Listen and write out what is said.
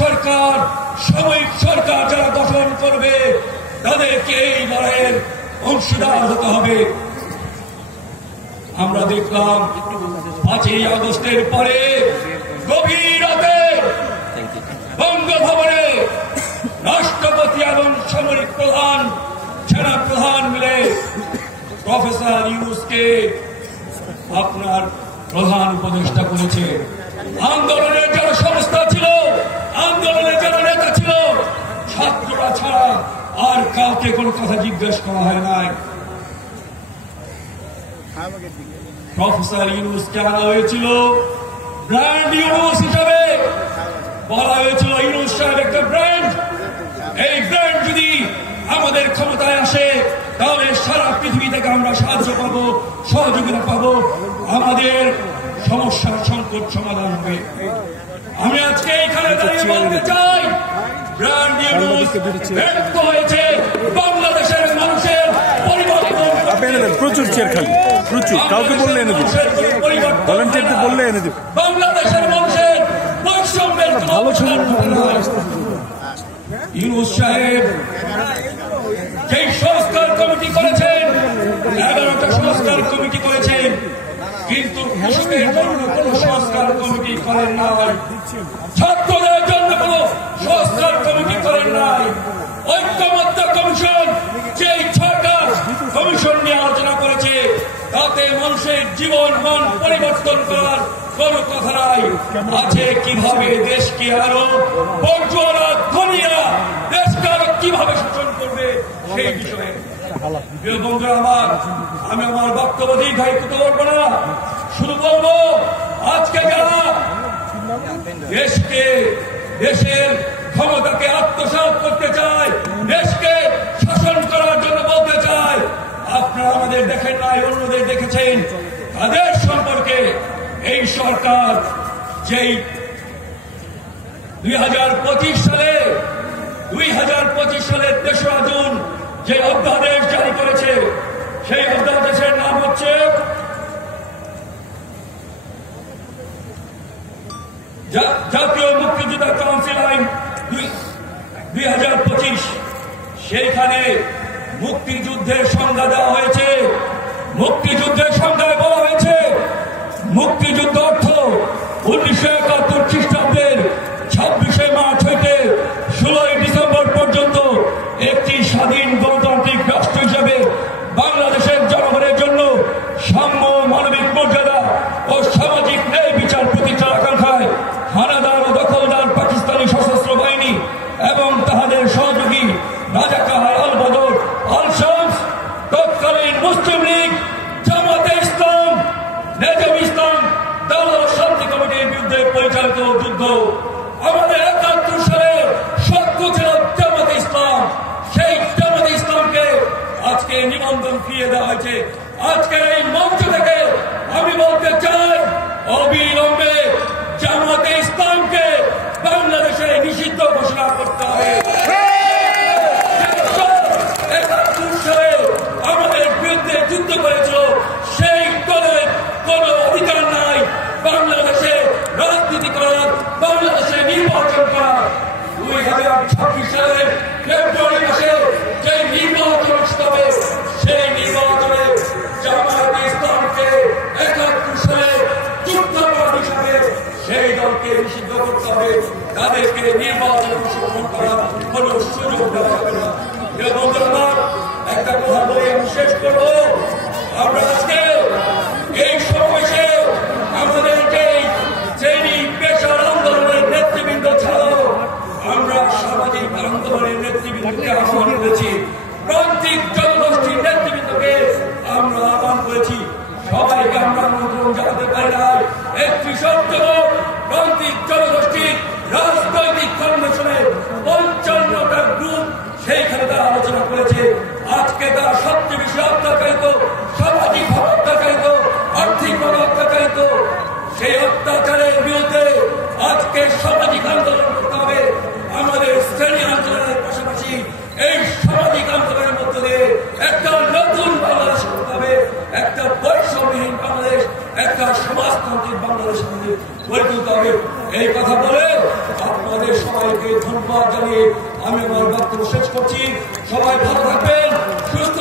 সরকার সাময়িক সরকার যারা গঠন করবে তাদেরকে এই লড়াইয়ের অংশীদার হতে হবে। আমরা দেখলাম 5ই আগস্টের পরে গভীর রাতে বঙ্গভবনে রাষ্ট্রপতি এবং সামরিক প্রধান সেনা প্রধান মিলে প্রফেসর ইউনূসকে আপনার প্রধান উপদেষ্টা করেছে। আন্দোলনের যারা সংস্থা ছিল, আন্দোলনের যারা নেতা ছিল, ছাত্ররা ছাড়া আর কাউকে কোনো কথা জিজ্ঞেস করা হয় নাই। প্রফেসর ইউনূসকে আনা হয়েছিল ব্র্যান্ড ইউনূস হিসাবে, বলা হয়েছিল ইউনূস সাহেব একটা ব্র্যান্ড। এই ব্র্যান্ড যদি আমাদের ক্ষমতায় আসে তাহলে সারা পৃথিবী থেকে আমরা সাহায্য পাবো, সহযোগিতা পাবো, আমাদের সমস্যার সংকট সমাধান হবে। আমি আজকে এখানে দাঁড়িয়ে বলতে চাই, ব্র্যান্ড ইউনূস ব্যর্থ হয়েছে বাংলাদেশের মানুষের পরিবর্তন। প্রচুর চেয়ার খালি, প্রচুর, কাউকে বললে এনে দিন, ভলান্টিয়ারদের বললে এনে দিন। বাংলাদেশের মানুষের বৈষম্যের ভালো ইউনূস সাহেব যেই সংস্কার কমিটি করেছেন, 11টা সংস্কার কমিটি করেছেন, কিন্তু কৃষকের জন্য কোন সংস্কার কমিটি করেন নাই, ছাত্রদের জন্য কোন সংস্কার কমিটি করেন নাই। ঐক্যমত্য কমিশন যেই 6টা কমিশন নিয়ে আলোচনা করেছে তাতে মানুষের জীবন মান পরিবর্তন করার কোন কথা নাই। আছে কিভাবে দেশকে আরো বর্জনা ধনিয়া দেশকে আরো কিভাবে শাসন করবে সেই বিষয়ে। প্রিয় বন্ধুরা আমার, আমি আমার বক্তব্য দীর্ঘায়িত করবো না, শুধু বলবো আজকে যারা দেশকে, দেশের ক্ষমতাকে আত্মসাৎ করতে চায়, দেশকে শাসন করার জন্য বলতে চায়, আপনারা আমাদের দেখেন নাই, অন্যদের দেখেছেন, তাদের সম্পর্কে এই সরকার যেই 2025 সালের 3রা জুন যে অধ্যাদেশ জারি করেছে, সেই অধ্যাদেশের নাম হচ্ছে জাতীয় মুক্তিযোদ্ধা কাউন্সিল আইন 2025। সেইখানে মুক্তিযুদ্ধের সংজ্ঞা দেওয়া হয়েছে। মুক্তিযুদ্ধের সংজ্ঞায় বলা হয়েছে মুক্তিযুদ্ধ অর্থ 1971 খ্রিস্টাব্দের 26শে মার্চ হইতে 16ই ডিসেম্বর পর্যন্ত একটি স্বাধীন গণতান্ত্রিক রাষ্ট্র হিসেবে বাংলাদেশের জনগণের জন্য সাম্য, মানবিক মর্যাদা ও সামাজিক ন্যায় বিচার প্রতিষ্ঠার আকাঙ্ক্ষায় হানাদার ও দখলদার পাকিস্তানি সশস্ত্র বাহিনী এবং তাহাদের সহযোগী রাজাকার, আল বদর, আল শামস, তৎকালীন মুসলিম লীগ, জামাতে ইসলাম, নেজামে ইসলাম, দালাল শান্তি কমিটির বিরুদ্ধে পরিচালিত যুদ্ধ। আমাদের 71 সালে শত্রু ছিল জামাতে ইসলাম, সেই জামাতে ইসলামকে আজকে নিবন্ধন ফিরিয়ে দেওয়া হয়েছে। আজকের এই মঞ্চ থেকে আমি বলতে চাই, অবিলম্বে জামাতে ইসলামকে বাংলাদেশে নিষিদ্ধ ঘোষণা করতে হবে। 71 সালে আমাদের বিরুদ্ধে যুদ্ধ করেছিল, সেই দলের কোন অধিকার নাই বাংলাদেশে রাজনীতি করার, বাংলাদেশে নির্বাচন করার। 2026 সালের ফেব্রুয়ারি মাসে যে নির্বাচন হবে, সেই নির্বাচনে জামায়াতে ইসলামকে 71 সালে যুদ্ধাপরাধ হিসাবে সেই দলকে নিষিদ্ধ করতে হবে। তাদেরকে নির্বাচনে অংশগ্রহণ করার কোন সুযোগ দেওয়া হবে না। একটা কথা বলে আমি শেষ করবো। আমরা আজকে এই সমাবেশে আমাদের শ্রেণী পেশার আন্দোলনের নেতৃবৃন্দ ছাড়াও আমরা সামাজিক আন্দোলনের নেতৃবৃন্দকে আহ্বান করেছি, প্রান্তিক জনগোষ্ঠীর নেতৃবৃন্দকে আমরা আহ্বান করেছি। সবাইকে আমরা আমন্ত্রণ জানাতে পারি না। একটি শর্ত, প্রান্তিক জনগোষ্ঠীর রাজনৈতিক কর্মশনে 55টা গ্রুপ সেইখানে তারা আলোচনা করেছে। আজকে তারা সবচেয়ে বেশি অত্যাচারিত, সামাজিকভাবে অত্যাচারিত, আর্থিকভাবে অত্যাচারিত। সেই অত্যাচারের বিরুদ্ধে আজকে সামাজিক আন্দোলন করতে হবে। আমাদের শ্রেণী আন্দোলনের পাশাপাশি এই সামাজিক আন্দোলনের মধ্যে দিয়ে একটা নতুন বাংলাদেশ করতে হবে, একটা বৈষম্যহীন বাংলাদেশ, একটা সমাজতান্ত্রিক বাংলাদেশ গড়ে তুলতে হবে। এই কথা বলে আপনাদের সবাই সবাইকে ধন্যবাদ জানিয়ে আমি আমার বক্তব্য শেষ করছি। সবাই ভালো থাকবেন, সুস্থ